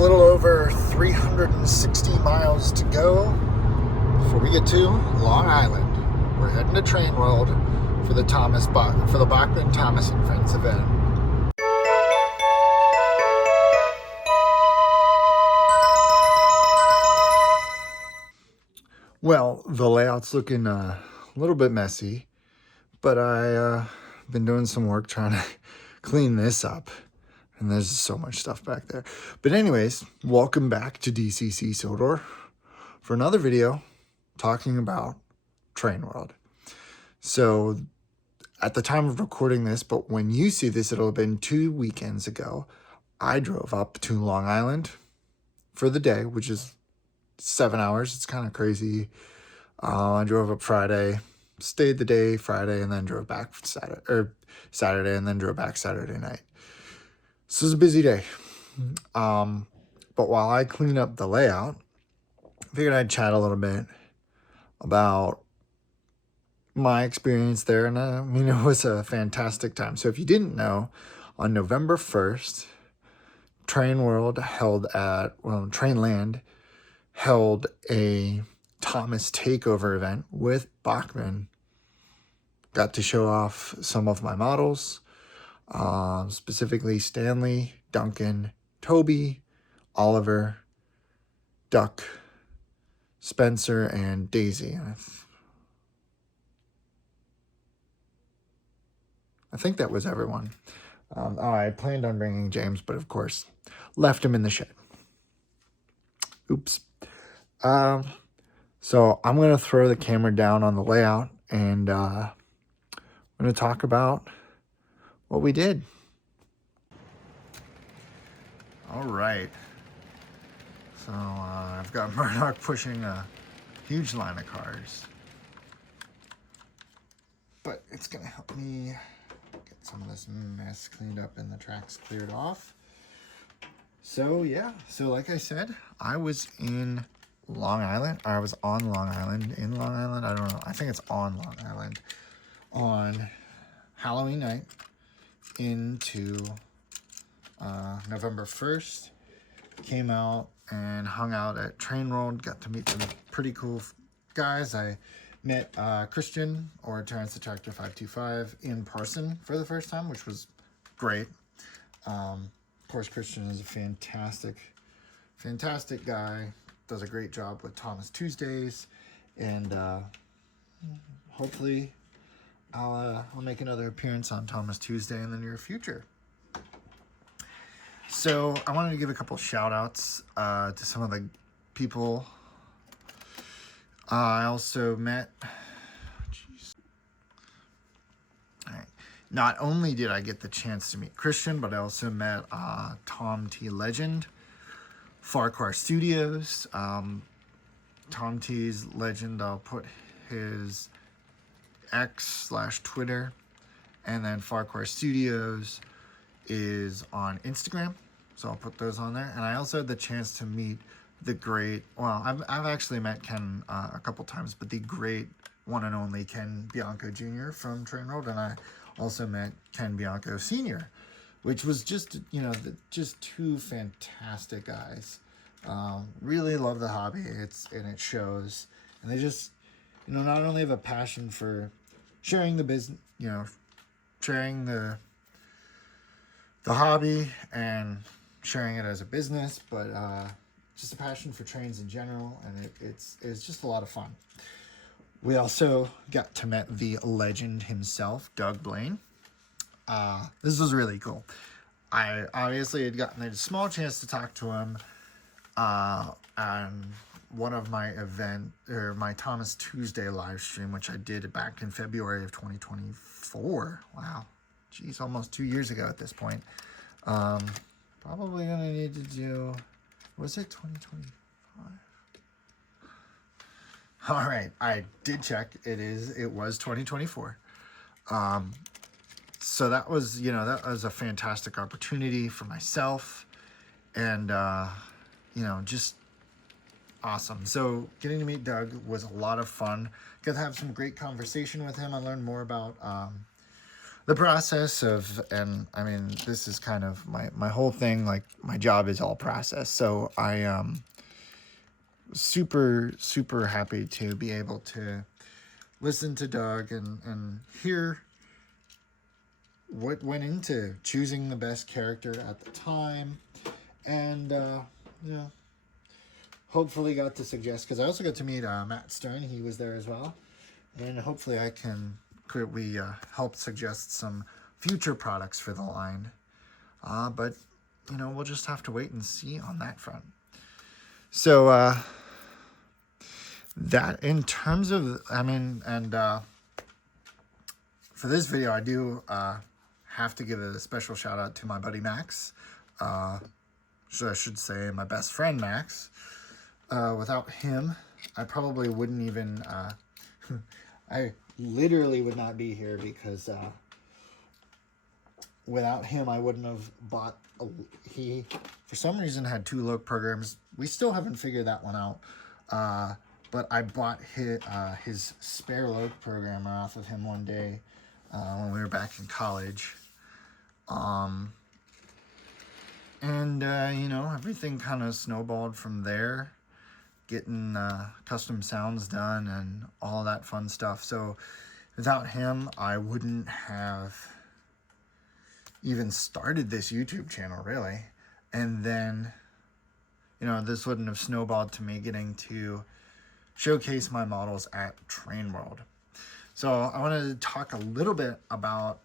a little over 360 miles to go before we get to Long Island. We're heading to Train World for the Bachman Thomas and Friends event. Well, the layout's looking a little bit messy, but I've been doing some work trying to clean this up. And there's so much stuff back there. But anyways, welcome back to DCC Sodor for another video talking about Train World. So at the time of recording this, but when you see this, it'll have been 2 weekends ago, I drove up to Long Island for the day, which is 7 hours. It's kind of crazy. I drove up Friday, stayed the day Friday, and then drove back Saturday, and then drove back Saturday night. This was a busy day. But while I clean up the layout, I figured I'd chat a little bit about my experience there. And I mean, it was a fantastic time. So if you didn't know, on November 1st, TrainLand held a Thomas Takeover event with Bachman. Got to show off some of my models. Specifically Stanley, Duncan, Toby, Oliver, Duck, Spencer, and Daisy. I think that was everyone. I planned on bringing James, but of course, left him in the shed. Oops. So I'm going to throw the camera down on the layout, and I'm going to talk about what we did. All right. So I've got Murdoch pushing a huge line of cars, but it's gonna help me get some of this mess cleaned up and the tracks cleared off. So yeah, so like I said, I was in Long Island. I was on Long Island, in Long Island. I don't know. I think it's on Long Island on Halloween night into November 1st. Came out and hung out at Train World. Got to meet some pretty cool guys. I met Christian, or Terrence the Tractor 525, in person for the first time, which was great. Of course, Christian is a fantastic guy. Does a great job with Thomas Tuesdays, and hopefully I'll make another appearance on Thomas Tuesday in the near future. So I wanted to give a couple shout outs to some of the people I also met. All right. Not only did I get the chance to meet Christian, but I also met Tom T. Legend, Farquhar Studios. Tom T's Legend, I'll put his X/Twitter, and then Farquhar Studios is on Instagram, so I'll put those on there. And I also had the chance to meet the great, well, I've actually met Ken a couple times, but the great one and only Ken Bianco Jr. from Train World, and I also met Ken Bianco Sr., which was just, just two fantastic guys. Really love the hobby, and it shows, and they just, not only have a passion for sharing the business, sharing the hobby and sharing it as a business, but just a passion for trains in general, and it's just a lot of fun. We also got to meet the legend himself, Doug Blaine. This was really cool. I obviously had gotten a small chance to talk to him on one of my my Thomas Tuesday live stream, which I did back in February of 2024. Wow. Geez, almost 2 years ago at this point. Probably gonna need to do, was it 2025? All right, I did check. It was 2024. So that was, that was a fantastic opportunity for myself, and just awesome. So getting to meet Doug was a lot of fun. Got to have some great conversation with him. I learned more about the process of, and I mean, this is kind of my whole thing. Like, my job is all process. So I super, super happy to be able to listen to Doug and hear what went into choosing the best character at the time. And, you know, hopefully got to suggest, because I also got to meet Matt Stern. He was there as well. And hopefully I can quickly help suggest some future products for the line. But, you know, we'll just have to wait and see on that front. So, that in terms of, I mean, and for this video, I do have to give a special shout out to my buddy Max. So I should say my best friend Max. Without him, I probably wouldn't even, I literally would not be here, because without him, I wouldn't have bought, he, for some reason, had 2 loc programs. We still haven't figured that one out. But I bought his spare loc programmer off of him one day when we were back in college. And, you know, everything kind of snowballed from there, getting custom sounds done and all that fun stuff. So without him, I wouldn't have even started this YouTube channel, really. And then, you know, this wouldn't have snowballed to me getting to showcase my models at Train World. So I wanted to talk a little bit about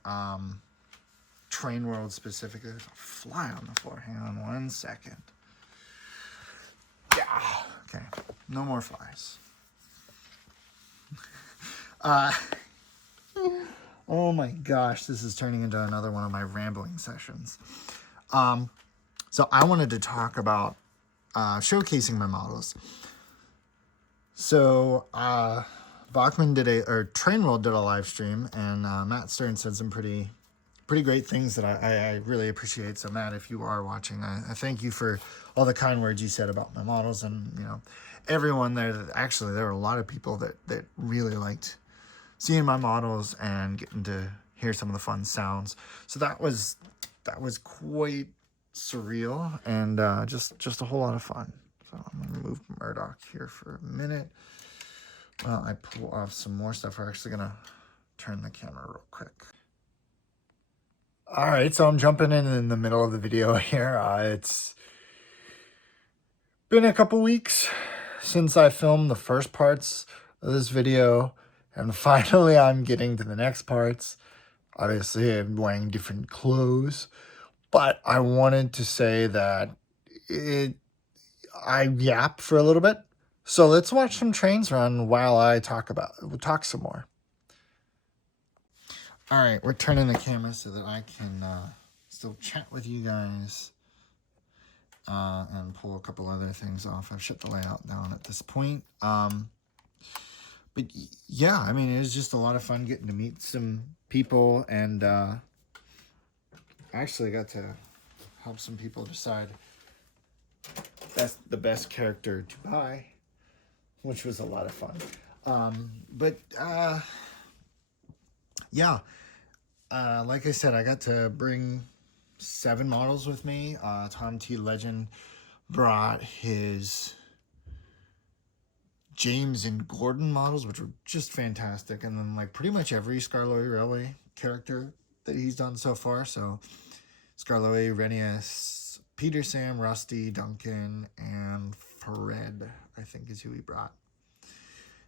Train World specifically. There's a fly on the floor. Hang on 1 second. Yeah. Okay. No more flies. Oh my gosh, this is turning into another one of my rambling sessions. So I wanted to talk about showcasing my models. So, Bachman Train World did a live stream, and Matt Stern said some pretty great things that I really appreciate. So, Matt, if you are watching, I thank you for all the kind words you said about my models, and, you know, everyone there. Actually, there were a lot of people that really liked seeing my models and getting to hear some of the fun sounds. So that was quite surreal, and just a whole lot of fun. So I'm going to move Murdoch here for a minute while I pull off some more stuff. We're actually going to turn the camera real quick. All right, so I'm jumping in the middle of the video here. It's been a couple weeks since I filmed the first parts of this video, and finally I'm getting to the next parts. Obviously, I'm wearing different clothes, but I wanted to say that I yap for a little bit. So let's watch some trains run while I talk some more. All right, we're turning the camera so that I can still chat with you guys and pull a couple other things off. I've shut the layout down at this point. But yeah, I mean, it was just a lot of fun getting to meet some people, and I actually got to help some people decide the best character to buy, which was a lot of fun. Yeah, like I said, I got to bring 7 models with me. Tom T. Legend brought his James and Gordon models, which were just fantastic. And then, like, pretty much every Skarloey Railway character that he's done so far. So Skarloey, Renius, Peter, Sam, Rusty, Duncan, and Fred, I think, is who he brought.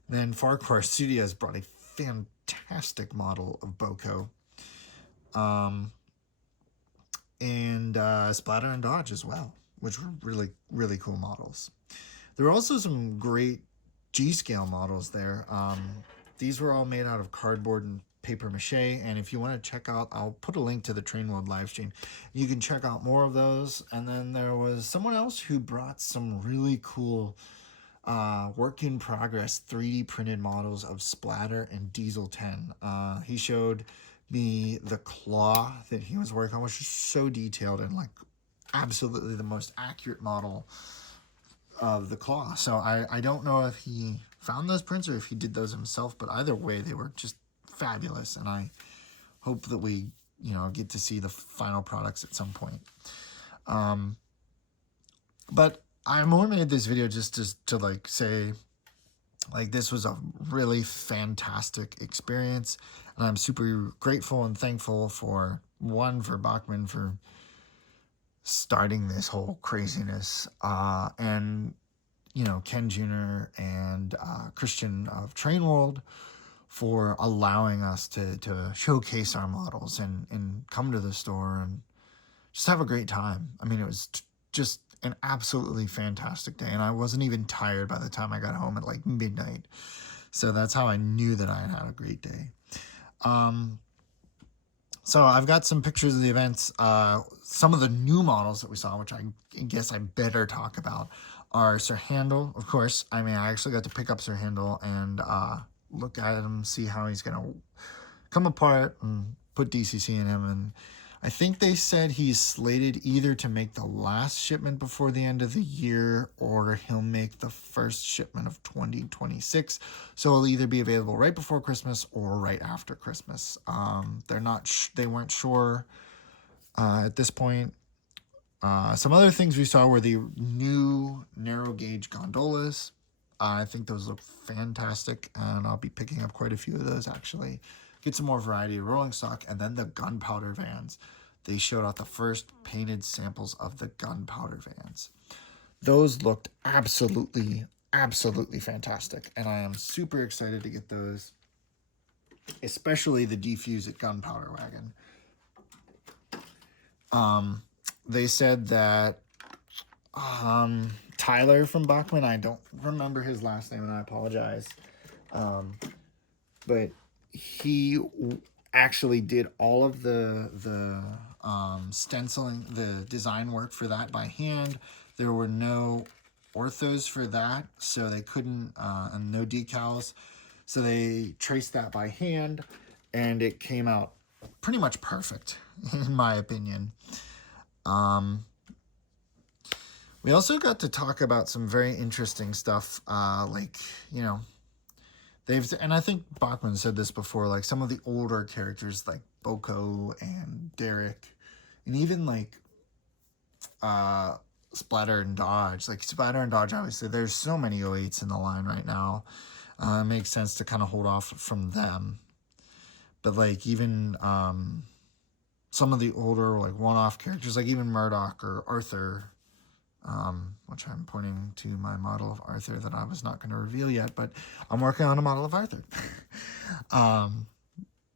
Then Farquhar Studios brought a fantastic model of Boko. And Splatter and Dodge as well, which were really, really cool models. There were also some great G-scale models there. These were all made out of cardboard and paper mache, and if you want to check out, I'll put a link to the Train World live stream. You can check out more of those. And then there was someone else who brought some really cool work in progress 3D printed models of Splatter and Diesel 10. He showed me the claw that he was working on, which is so detailed and like absolutely the most accurate model of the claw. So I don't know if he found those prints or if he did those himself, but either way they were just fabulous, and I hope that we, get to see the final products at some point. But I only made this video just to like say, like, this was a really fantastic experience, and I'm super grateful and thankful for Bachman for starting this whole craziness, and Ken Jr. and Christian of TrainLand for allowing us to showcase our models and come to the store and just have a great time. I mean, it was just an absolutely fantastic day, and I wasn't even tired by the time I got home at like midnight. So that's how I knew that I had a great day. So I've got some pictures of the events. Some of the new models that we saw, which I guess I better talk about, are Sir Handel. Of course, I actually got to pick up Sir Handel and look at him, see how he's going to come apart and put DCC in him. And I think they said he's slated either to make the last shipment before the end of the year, or he'll make the first shipment of 2026. So it'll either be available right before Christmas or right after Christmas. They weren't sure at this point. Some other things we saw were the new narrow gauge gondolas. I think those look fantastic, and I'll be picking up quite a few of those actually. Get some more variety of rolling stock. And then the gunpowder vans. They showed off the first painted samples of the gunpowder vans. Those looked absolutely fantastic, and I am super excited to get those, especially the Defuse It gunpowder wagon. They said that Tyler from Bachman, I don't remember his last name and I apologize, but he actually did all of the stenciling, the design work for that by hand. There were no orthos for that, so they couldn't, and no decals, so they traced that by hand, and it came out pretty much perfect in my opinion. We also got to talk about some very interesting stuff, like, and I think Bachman said this before, like some of the older characters like Boko and Derek, and even like Splatter and Dodge. Like Splatter and Dodge, obviously, there's so many 08s in the line right now. It makes sense to kind of hold off from them. But like even some of the older like one-off characters, like even Murdoch or Arthur, which I'm pointing to my model of Arthur that I was not going to reveal yet, but I'm working on a model of Arthur.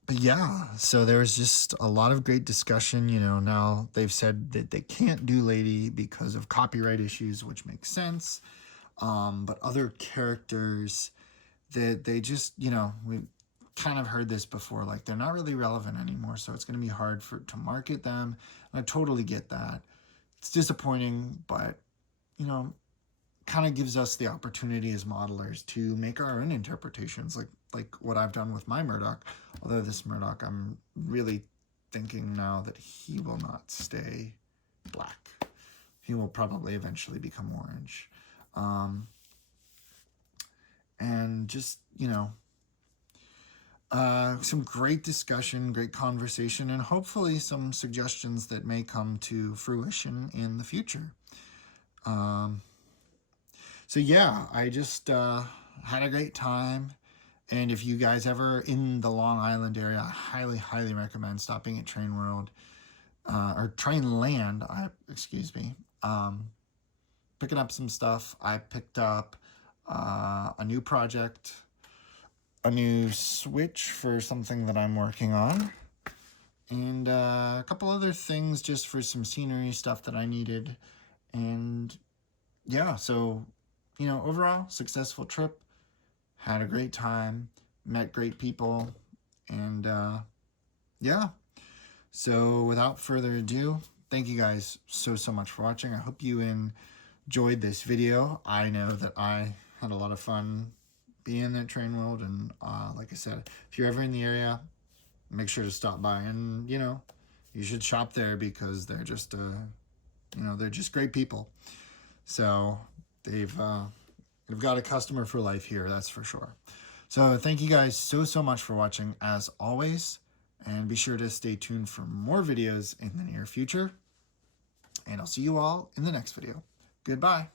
But yeah, so there was just a lot of great discussion. Now they've said that they can't do Lady because of copyright issues, which makes sense. But other characters that they just, we kind of heard this before, like they're not really relevant anymore, so it's going to be hard to market them. And I totally get that. It's disappointing, but, kind of gives us the opportunity as modelers to make our own interpretations, like what I've done with my Murdoch. Although this Murdoch, I'm really thinking now that he will not stay black. He will probably eventually become orange. And just, some great discussion, great conversation, and hopefully some suggestions that may come to fruition in the future. So yeah, I just had a great time. And if you guys ever in the Long Island area, I highly recommend stopping at Train World, or TrainLand, picking up some stuff. I picked up a new project, a new switch for something that I'm working on, and a couple other things just for some scenery stuff that I needed. And yeah, so, overall, successful trip. Had a great time, met great people, and yeah. So without further ado, thank you guys so much for watching. I hope you enjoyed this video. I know that I had a lot of fun being at Train World, and like I said, if you're ever in the area, make sure to stop by, and you should shop there because they're just they're just great people. So they've got a customer for life here, that's for sure. So thank you guys so much for watching as always, And be sure to stay tuned for more videos in the near future. And I'll see you all in the next video. Goodbye.